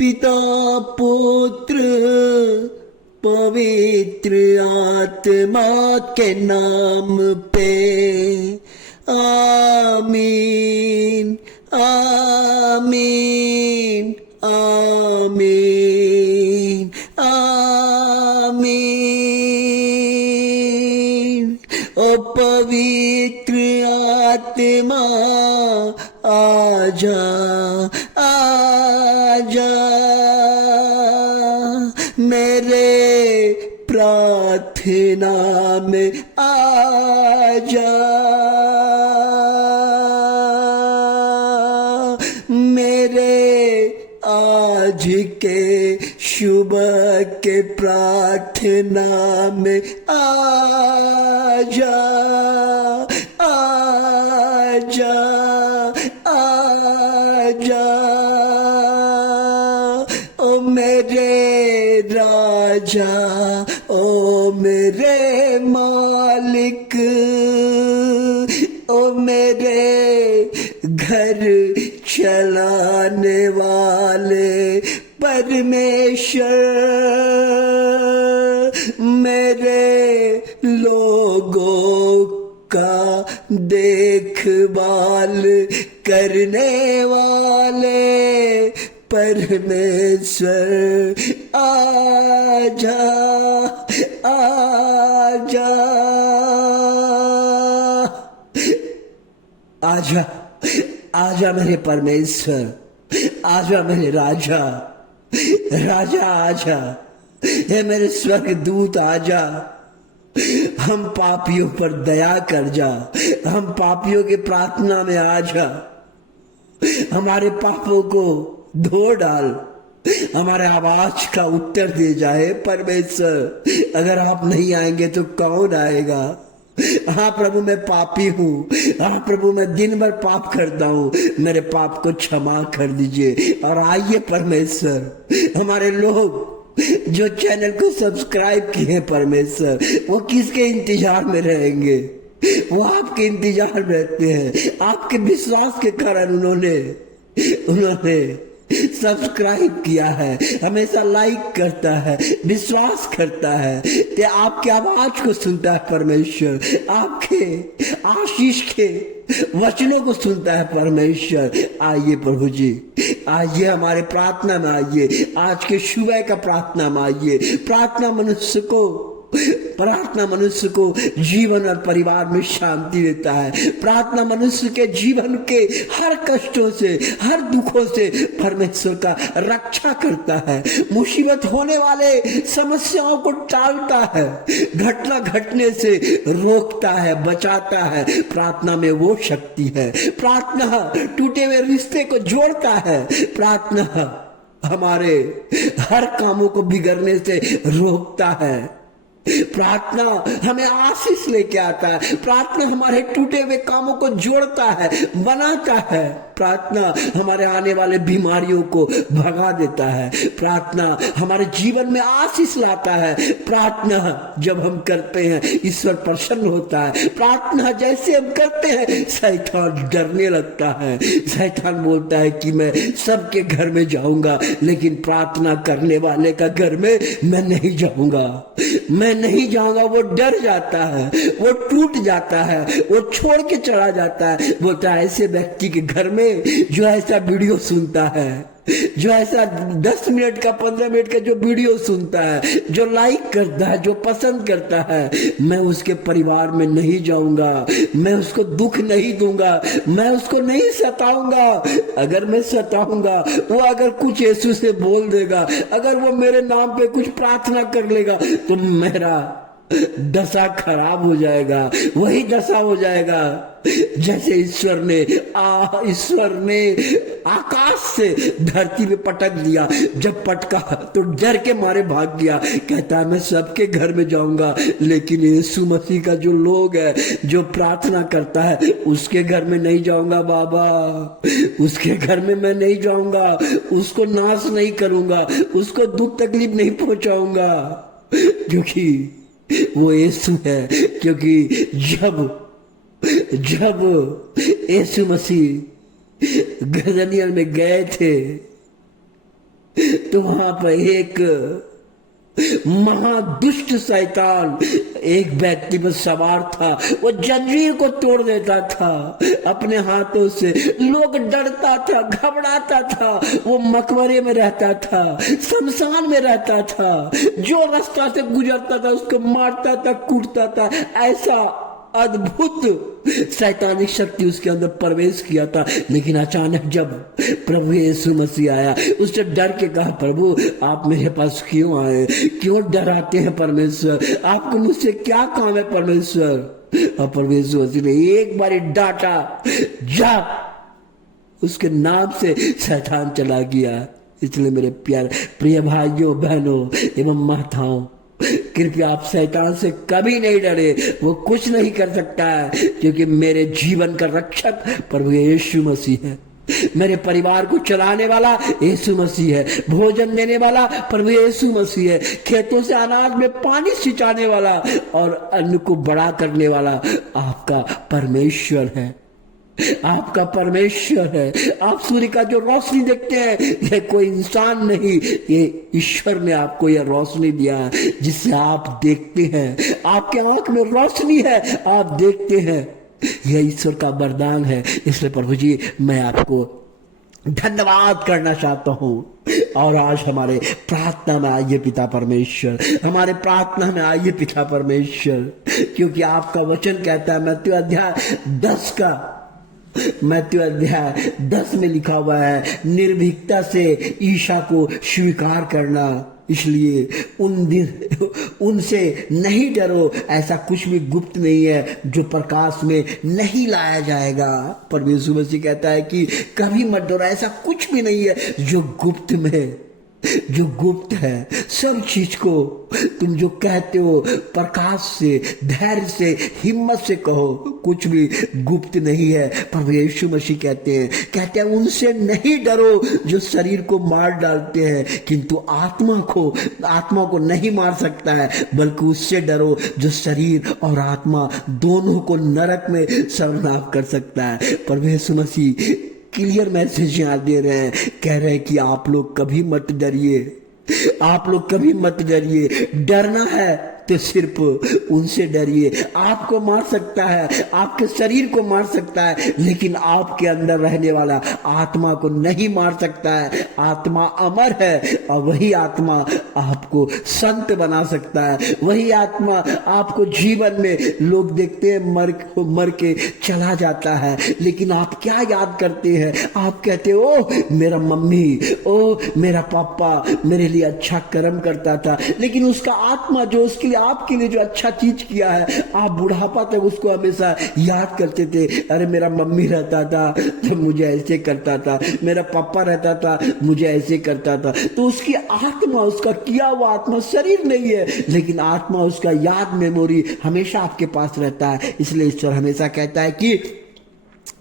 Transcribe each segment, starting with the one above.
पिता पुत्र पवित्र आत्मा के नाम पे आमीन आमीन आमीन आमीन। ओ पवित्र आत्मा आजा आजा मेरे प्रार्थना में आजा, मेरे आज के शुभ के प्रार्थना में आजा आजा आजा। ओ मेरे राजा, ओ मेरे मालिक, ओ मेरे घर चलाने वाले परमेश्वर, मेरे लोगों का देखभाल करने वाले परमेश्वर आजा आजा आजा आजा मेरे परमेश्वर, आजा मेरे राजा, राजा आजा, हे मेरे स्वर्गदूत आजा। हम पापियों पर दया कर जा, हम पापियों की प्रार्थना में आजा, हमारे पापों को धो डाल, हमारे आवाज का उत्तर दे जाए परमेश्वर। अगर आप नहीं आएंगे तो कौन आएगा? हाँ प्रभु मैं पापी हूँ, हाँ प्रभु मैं दिन भर पाप करता हूँ, मेरे पाप को क्षमा कर दीजिए। और आइए परमेश्वर, हमारे लोग जो चैनल को सब्सक्राइब किए हैं परमेश्वर, वो किसके इंतजार में रहेंगे? वो आपके इंतजार में रहते हैं। आपके विश्वास के कारण उन्होंने सब्सक्राइब किया है, हमेशा लाइक करता है, विश्वास करता है, ते आपकी आवाज को सुनता है परमेश्वर, आपके आशीष के वचनों को सुनता है परमेश्वर। आइए प्रभु जी, आइए हमारे प्रार्थना में आइए, आज के सुबह का प्रार्थना में आइए। प्रार्थना मनुष्य को जीवन और परिवार में शांति देता है। प्रार्थना मनुष्य के जीवन के हर कष्टों से, हर दुखों से परमेश्वर का रक्षा करता है। मुसीबत होने वाले समस्याओं को टालता है, घटना घटने से रोकता है, बचाता है। प्रार्थना में वो शक्ति है। प्रार्थना टूटे हुए रिश्ते को जोड़ता है। प्रार्थना हमारे हर कामों को बिगड़ने से रोकता है। प्रार्थना हमें आशीष लेके आता है। प्रार्थना हमारे टूटे हुए कामों को जोड़ता है, बनाता है। प्रार्थना हमारे आने वाले बीमारियों को भगा देता है। प्रार्थना हमारे जीवन में आशीष लाता है। प्रार्थना जब हम करते हैं ईश्वर प्रसन्न होता है। प्रार्थना जैसे हम करते हैं शैतान डरने लगता है। शैतान बोलता है कि मैं सबके घर में जाऊंगा, लेकिन प्रार्थना करने वाले का घर में मैं नहीं जाऊंगा, मैं नहीं जाऊंगा। वो डर जाता है, वो टूट जाता है, वो छोड़ के चला जाता है। बोलता है ऐसे व्यक्ति के घर में जो ऐसा वीडियो सुनता है, जो ऐसा 10 मिनट का 15 मिनट का जो वीडियो सुनता है, जो लाइक करता है, जो पसंद करता है, मैं उसके परिवार में नहीं जाऊंगा, मैं उसको दुख नहीं दूंगा, मैं उसको नहीं सताऊंगा। अगर मैं सताऊंगा, वो अगर कुछ यीशु से बोल देगा, अगर वो मेरे नाम पे कुछ प्रार्थना कर लेगा, तो मेरा दशा खराब हो जाएगा। वही दशा हो जाएगा जैसे ईश्वर ने आकाश से धरती में पटक दिया। जब पटका तो डर के मारे भाग गया। कहता है मैं सबके घर में जाऊंगा, लेकिन यीशु मसीह का जो लोग है, जो प्रार्थना करता है, उसके घर में नहीं जाऊंगा बाबा, उसके घर में मैं नहीं जाऊंगा, उसको नाश नहीं करूंगा, उसको दुख तकलीफ नहीं पहुंचाऊंगा, क्योंकि वो यीशु है। क्योंकि जब यीशु मसीह गदनियल में गए थे तो वहां पर एक महादुष्ट शैतान एक व्यक्ति पर सवार था। वो जंजीर को तोड़ देता था अपने हाथों से। लोग डरता था, घबराता था। वो मकबरे में रहता था, शमशान में रहता था। जो रास्ता से गुजरता था उसको मारता था, कूटता था। ऐसा अद्भुत शैतानिक शक्ति उसके अंदर प्रवेश किया था। लेकिन अचानक जब प्रभु यीशु मसीह आया, उससे डर के कहा, प्रभु आप मेरे पास क्यों आए? क्यों डराते हैं परमेश्वर? आपको मुझसे क्या काम है परमेश्वर? और प्रभु यीशु मसीह ने एक बार डांटा, जा। उसके नाम से शैतान चला गया। इसलिए मेरे प्रिय भाइयों, बहनों एवं माताओं, कृपया आप शैतान से कभी नहीं डरे। वो कुछ नहीं कर सकता है, क्योंकि मेरे जीवन का रक्षक प्रभु यीशु मसीह है। मेरे परिवार को चलाने वाला यीशु मसीह है। भोजन देने वाला प्रभु यीशु मसीह है। खेतों से अनाज में पानी सिंचाने वाला और अन्न को बड़ा करने वाला आपका परमेश्वर है। आपका परमेश्वर है। आप सूर्य का जो रोशनी देखते हैं, यह कोई इंसान नहीं, ये ईश्वर ने आपको यह रोशनी दिया है जिससे आप देखते हैं। आपके आंख में रोशनी है, आप देखते हैं। यह ईश्वर का वरदान है। इसलिए प्रभु जी, मैं आपको धन्यवाद करना चाहता हूं। और आज हमारे प्रार्थना में आइए पिता परमेश्वर, हमारे प्रार्थना में आइए पिता परमेश्वर, क्योंकि आपका वचन कहता है मत्ती अध्याय 10 में लिखा हुआ है, निर्भीकता से ईशा को स्वीकार करना। इसलिए उनसे नहीं डरो। ऐसा कुछ भी गुप्त नहीं है जो प्रकाश में नहीं लाया जाएगा। परमेश्वर मसीह कहता है कि कभी मत डरो। ऐसा कुछ भी नहीं है जो गुप्त है। सब चीज को तुम जो कहते हो प्रकाश से, धैर्य से, हिम्मत से कहो। कुछ भी गुप्त नहीं है। प्रभु यीशु मसीह कहते हैं उनसे नहीं डरो जो शरीर को मार डालते हैं, किंतु आत्मा को नहीं मार सकता है, बल्कि उससे डरो जो शरीर और आत्मा दोनों को नरक में सर्वनाश कर सकता है। प्रभु यीशु मसीह क्लियर मैसेज यहाँ दे रहे हैं, कह रहे हैं कि आप लोग कभी मत डरिए। आप लोग कभी मत डरिए। डरना है तो सिर्फ उनसे डरिए। आपको मार सकता है, आपके शरीर को मार सकता है, लेकिन आपके अंदर रहने वाला आत्मा को नहीं मार सकता है। आत्मा अमर है और वही आत्मा आपको संत बना सकता है। वही आत्मा आपको जीवन में, लोग देखते हैं मर के चला जाता है, लेकिन आप क्या याद करते हैं? आप कहते हो, ओ मेरा मम्मी, ओ मेरा पापा मेरे लिए अच्छा कर्म करता था। लेकिन उसका आत्मा जो उसके लिए, आपके लिए जो अच्छा चीज किया है, आप बुढ़ापा तक उसको हमेशा याद करते थे। अरे मेरा मम्मी रहता था तो मुझे ऐसे करता था, मेरा पापा रहता था मुझे ऐसे करता था। तो उसकी आत्मा, उसका किया हुआ आत्मा, शरीर नहीं है, लेकिन आत्मा, उसका याद, मेमोरी हमेशा आपके पास रहता है। इसलिए ईश्वर हमेशा कहता है कि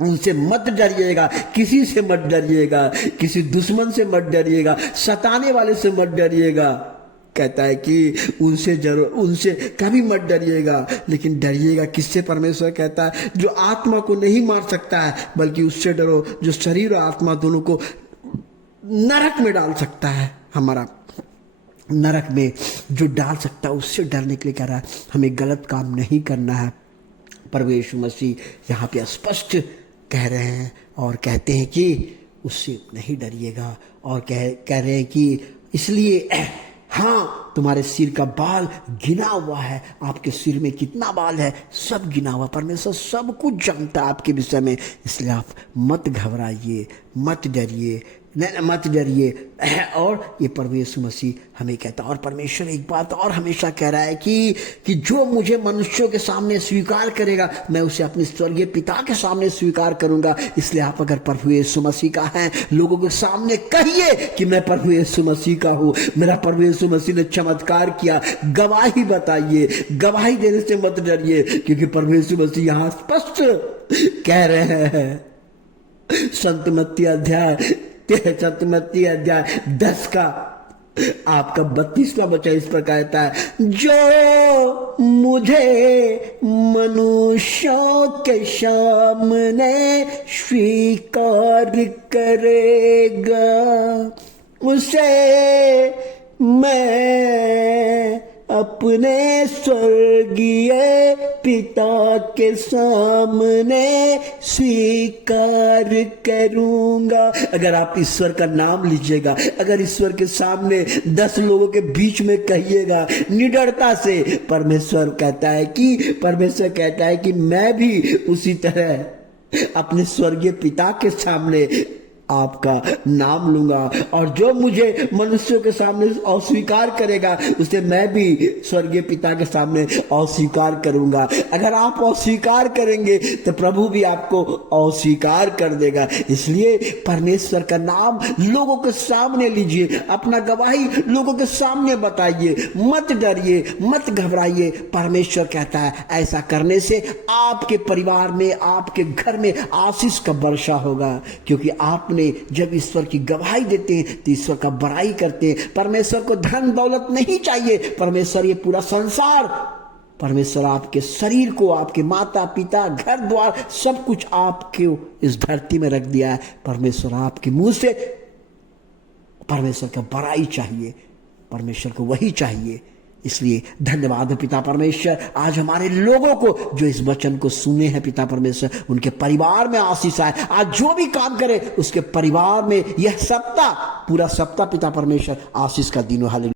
उनसे मत डरिएगा, किसी से मत डरिएगा, किसी दुश्मन से मत डरिएगा, सताने वाले से मत डरिएगा। कहता है कि उनसे कभी मत डरिएगा, लेकिन डरिएगा किससे? परमेश्वर कहता है जो आत्मा को नहीं मार सकता है, बल्कि उससे डरो जो शरीर और आत्मा दोनों को नरक में डाल सकता है। हमारा नरक में जो डाल सकता है, उससे डरने के लिए कह रहा है। हमें गलत काम नहीं करना है। प्रभु यीशु मसीह यहाँ पे स्पष्ट कह रहे हैं और कहते हैं कि उससे नहीं डरिएगा। और कह रहे हैं कि इसलिए हाँ, तुम्हारे सिर का बाल गिना हुआ है। आपके सिर में कितना बाल है, सब गिना हुआ। परमेश्वर सब कुछ जानता है आपके विषय में। इसलिए आप मत घबराइए, मत डरिए, मत डरिए। और ये प्रभु यीशु मसीह हमें कहता है। और परमेश्वर एक बात और हमेशा कह रहा है कि जो मुझे मनुष्यों के सामने स्वीकार करेगा, मैं उसे अपने स्वर्गीय पिता के सामने स्वीकार करूंगा। इसलिए आप अगर प्रभु यीशु मसीह का हैं, लोगों के सामने कहिए कि मैं प्रभु यीशु मसीह का हूं। मेरा प्रभु यीशु मसीह ने चमत्कार किया, गवाही बताइए। गवाही देने से मत डरिए, क्योंकि प्रभु यीशु मसीह यहां स्पष्ट कह रहे हैं। संत मत्ती अध्याय 10 का आपका 32वां वचन इस पर कहता है, जो मुझे मनुष्यों के सामने स्वीकार करेगा, उसे मैं अपने स्वर्गीय पिता के सामने स्वीकार करूंगा। अगर आप ईश्वर का नाम लीजिएगा, अगर ईश्वर के सामने 10 लोगों के बीच में कहिएगा निडरता से, परमेश्वर कहता है कि मैं भी उसी तरह अपने स्वर्गीय पिता के सामने आपका नाम लूंगा, और जो मुझे मनुष्यों के सामने अस्वीकार करेगा उसे मैं भी स्वर्गीय पिता के सामने अस्वीकार करूंगा। अगर आप अस्वीकार करेंगे तो प्रभु भी आपको अस्वीकार कर देगा। इसलिए परमेश्वर का नाम लोगों के सामने लीजिए, अपना गवाही लोगों के सामने बताइए, मत डरिए, मत घबराइए। परमेश्वर कहता है ऐसा करने से आपके परिवार में, आपके घर में आशीष का वर्षा होगा, क्योंकि आपने जब ईश्वर की गवाही देते हैं तो ईश्वर का बड़ाई करते हैं। परमेश्वर को धन दौलत नहीं चाहिए, परमेश्वर ये पूरा संसार, परमेश्वर आपके शरीर को, आपके माता पिता, घर द्वार, सब कुछ आपके इस धरती में रख दिया है। परमेश्वर आपके मुंह से परमेश्वर का बड़ाई चाहिए, परमेश्वर को वही चाहिए। इसलिए धन्यवाद पिता परमेश्वर, आज हमारे लोगों को जो इस वचन को सुने हैं पिता परमेश्वर, उनके परिवार में आशीष आए। आज जो भी काम करे उसके परिवार में यह सप्ताह, पूरा सप्ताह पिता परमेश्वर आशीष का दिन हो। हालेलुया।